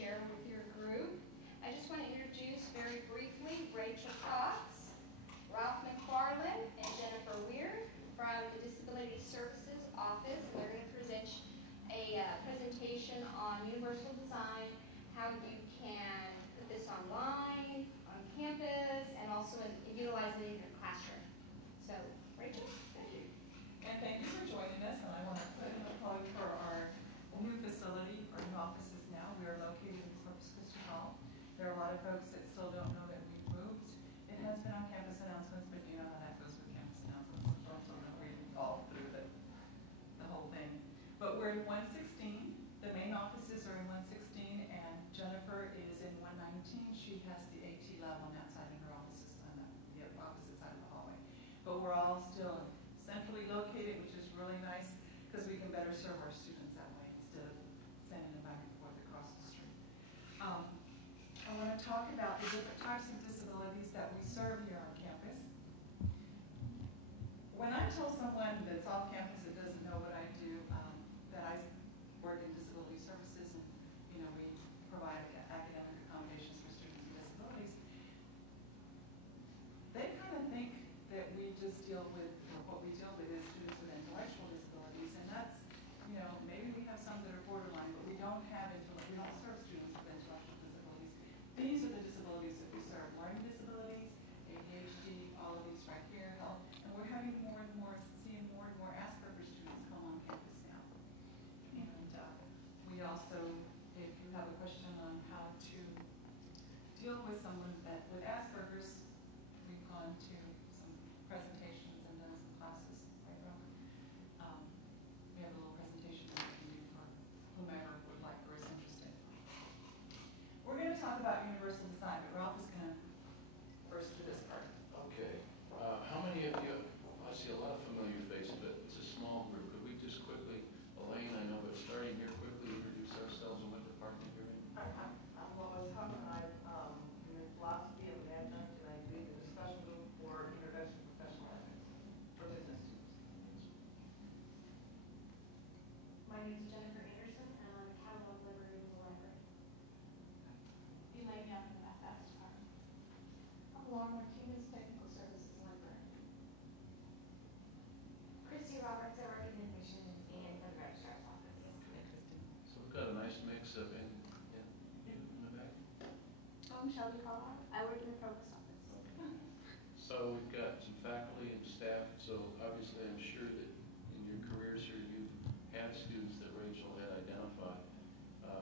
share with your group. I just want to introduce very briefly Rachel Cox, Ralph McFarland, and Jennifer Weir from the Disability Services Office. And they're going to present a presentation on universal design, how you can put this online, on campus, and also utilize it in your classroom. So, Rachel? Thank you. And thank you for joining us. And I want to put in a plug for our new facility, our new offices now. We are located in Corpus Christi Hall. There are a lot of folks that still don't know that we've moved. It has been on campus announcements, but you know how that goes with campus announcements. Some folks don't know read all through the whole thing. But we're in 116. The main offices are in 116, and Jennifer is in 119. She has the AT lab on that side, and her office is on the opposite side of the hallway. But we're all still centrally located, which is really nice because we can better serve our students that way instead of sending them back and forth across the street. I want to talk about the different types of disabilities that we serve here on campus. When I tell someone that's off campus that doesn't know what I do, that I work in disability services and we provide academic accommodations for students with disabilities, they kind of think that we just deal with, what we deal with is students with intellectual disabilities, and that's, maybe we have some that are borderline, but we don't serve students with intellectual disabilities. These are the disabilities that we serve: learning disabilities, ADHD, all of these right here, health, and we're having seeing more and more Asperger's students come on campus now. And we also, if you have a question on how to deal with someone with Asperger's, we've gone to some presentations and done some classes later on. We have a little presentation that we can do for whomever would like or is interested. We're going to talk about universal design, but Ralph is going to first do this part. Okay. How many of you, I see a lot of familiar faces, but it's a small group. Could we just quickly, Elaine, I know, but starting here quickly, introduce ourselves and what department you're in? I'm Lois Hubbard. I'm in philosophy and management, and I lead the discussion group for introduction to professional ethics for business students. My name is Jennifer Anderson, and I'm a catalog librarian in the library. Elaine Young, in the mathematics department. I'm Laura Martinez, technical services librarian. Christy Roberts, I work in admissions and the registrar's office. So we've got a nice mix of in the back. I'm Shelby Carr. I work in the provost office. So we've got some faculty and staff, so obviously I'm sure that in your careers here you've had students that Rachel had identified.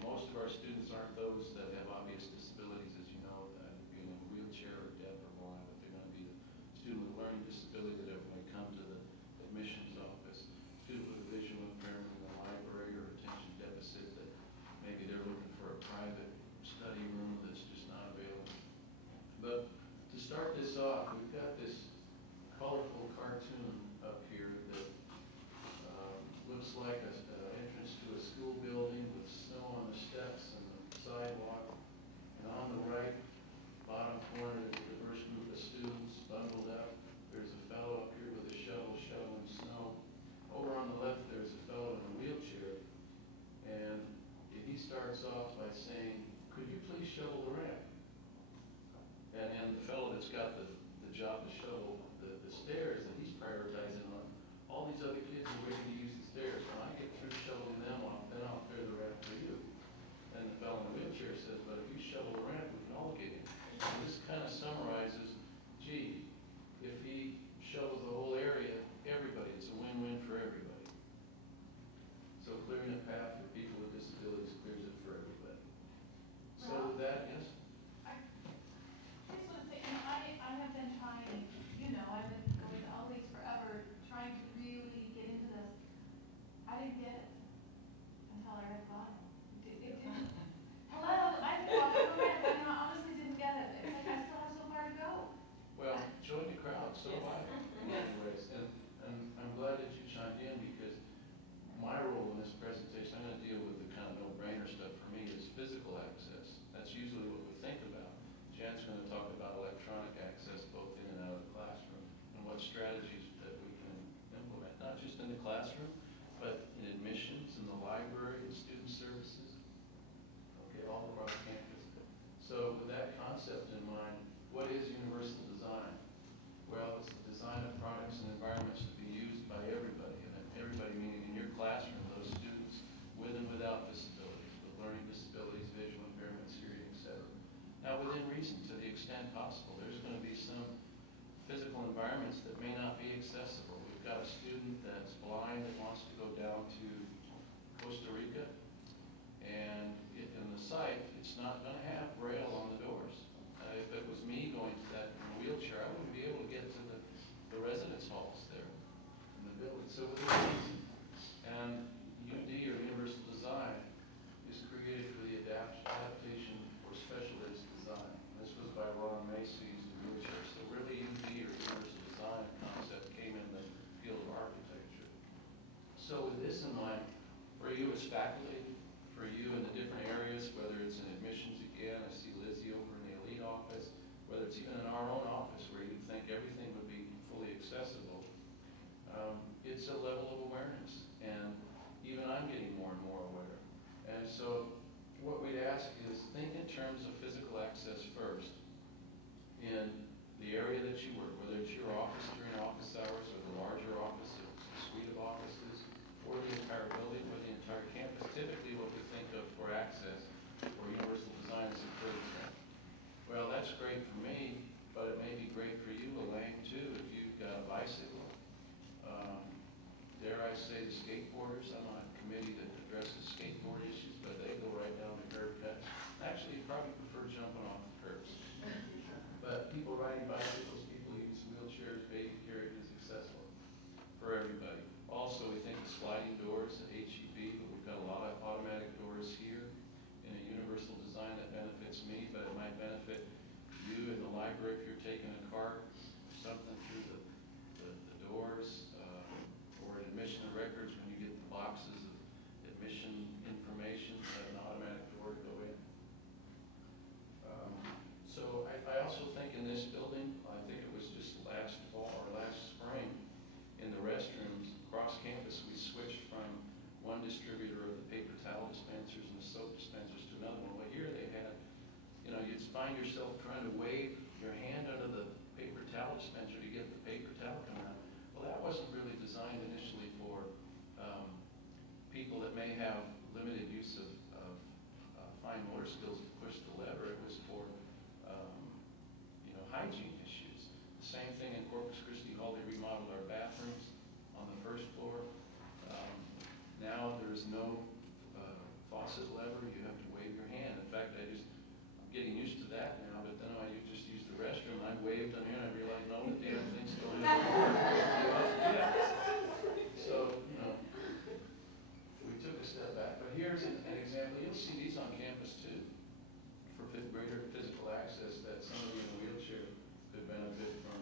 Most of our students aren't those that have obvious disabilities, as you know, being in a wheelchair or deaf or blind, but they're going to be the student with learning disability that when they come to the admissions office, student with a visual impairment in the library or attention deficit that maybe they're looking for a private study room that's just not available. But to start this off, we've got this colorful cartoon up here that looks like an entrance to a school building with snow on the steps and the sidewalk. And on the right, bottom corner, there's a diverse group of students bundled up. There's a fellow up here with a shovel shoveling snow. Over on the left, there's a fellow in a wheelchair. And he starts off by saying, "Could you please shovel the ramp?" And the fellow that's got the job to shovel the stairs, and he's prioritizing on all these other kids are waiting to use the stairs. When I get through shoveling them off, then I'll clear the ramp for you. And the fellow in the wheelchair says, "But if you shovel the ramp, we can all get in." And this kind of summarizes, gee, if he shovels the whole area, everybody, it's a win-win for everybody. So clearing a path for people with disabilities clears it for everybody. So with that, yes? I just want to say, I have been trying, I've been going to all these forever, trying to really get into this. I didn't get it until I read the Bible. It didn't. Hello, I honestly didn't get it. It's like I still have so far to go. Well, join the crowd, so Yes. have I. Anyways, and I'm glad that you chimed in because my role in this presentation, I'm going to deal with the kind of no-brainer stuff for me is physical access. That's usually what we think about. Jan's going to talk about electronic access both in and out of the classroom and what strategies that we can implement, not just in the classroom, but in admissions, in the library, in student services. Okay, all of our extent possible. There's going to be some physical environments that may not be accessible. We've got a student that's blind that wants to go down to Costa Rica, and in the site, it's not going to have Braille on the doors. If it was me going to that in a wheelchair, I wouldn't be able to get to the residence halls there in the building. So it's easy. And UD, or Universal Design, is created for the adaptation for special ed design. This was by Ron Macy's wheelchair. So really, UD, or Universal Design concept came in the field of architecture. So with this in mind, for you as faculty, for you in the different areas, whether it's in admissions again, I see Lizzie over in the elite office, whether it's even in our own office where you'd think everything would be fully accessible, it's a level of awareness. And even I'm getting more and more aware. And so what we'd ask is think in terms of physical access first in the area that you work, whether it's your office during office hours or the larger office, a suite of offices, or the entire building or the entire campus. Typically what we think of for access or universal design is encouragement. Well, that's great for me, but it may be great for you, Elaine, too, if you've got a bicycle. Dare I say the skateboarders, I'm on a committee that addresses skateboard issues, but they go right down the curb cut. Actually, you probably prefer jumping off the curbs. But people riding bicycles, people use wheelchairs, baby carriages, accessible for everybody. Also, we think of sliding doors at HEB, but we've got a lot of automatic doors here in a universal design that benefits me, but it might benefit you in the library if you're taking a cart or something through the doors, or in admission records when you get the boxes of admission information, an automatic door to go in. So I also think in this building, I think it was just last fall or last spring, in the restrooms across campus, we switched from one distributor of the paper towel dispensers and the soap dispensers to another one. Well, here they had, you'd find yourself trying to wave your hand under the paper towel dispenser to get the paper towel coming out. Well, that wasn't really designed initially for people that may have limited use of fine motor skills to push the lever. It was for hygiene issues. The same thing in Corpus Christi Hall. They remodeled our bathrooms on the first floor. Now there's no faucet lever. You have to wave your hand. In fact, I'm getting used to that now, but then I just used the restroom. I waved on here and I realized, no, the damn thing's going in. So, we took a step back. But here's an example. You'll see these on campus too, for greater physical access, that somebody in a wheelchair could benefit from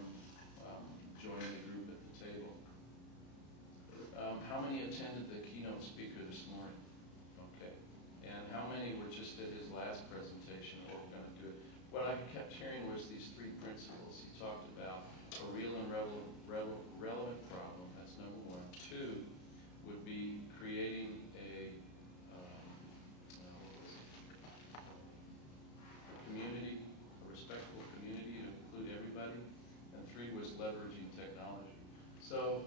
joining the group at the table. How many attended the keynote speaker this morning? Okay. And how many were just at his last presentation, or we're going to do it? What I kept hearing was these three principles. He talked about a real and relevant problem. That's number one. Two would be creating a community, a respectful community to include everybody. And three was leveraging technology. So,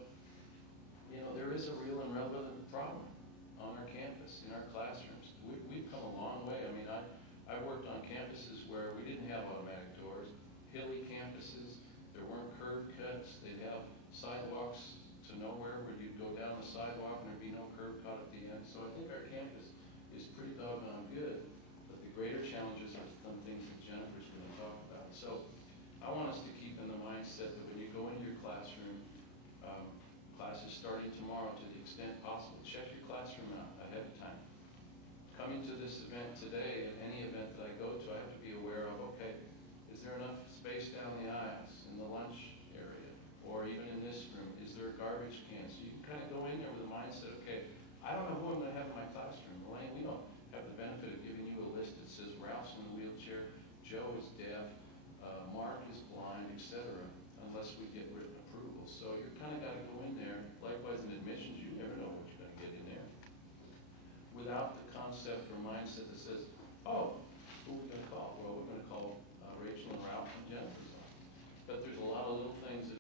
there is a real and relevant problem on our campus, in our classrooms. We've come a long way. I mean, I worked on campuses where we didn't have automatic doors, hilly campuses, there weren't curb cuts, they'd have sidewalks to nowhere where you'd go down the sidewalk and there'd be no curb cut at the end. So I think our campus is pretty doggone good, but the greater challenges are some things that Jennifer's going to talk about. So I want us to keep in the mindset that when you go into your classroom, classes starting tomorrow, to the extent possible, check your classroom out ahead of time. Coming to this event today, and any event that I go to, I have to be aware of, okay, is there enough space down the aisles, in the lunch area, or even in this room? Is there a garbage can? So you can kind of go in there with a mindset, okay, I don't know who I'm going to have in my classroom. Elaine, we don't have the benefit of giving you a list that says Ralph's in the wheelchair, Joe is deaf, Mark is blind, etc., unless we get written approval. So you're kind of got to go in there. Likewise in admissions, you never know what you're going to get in there. Without the concept or mindset that says, oh,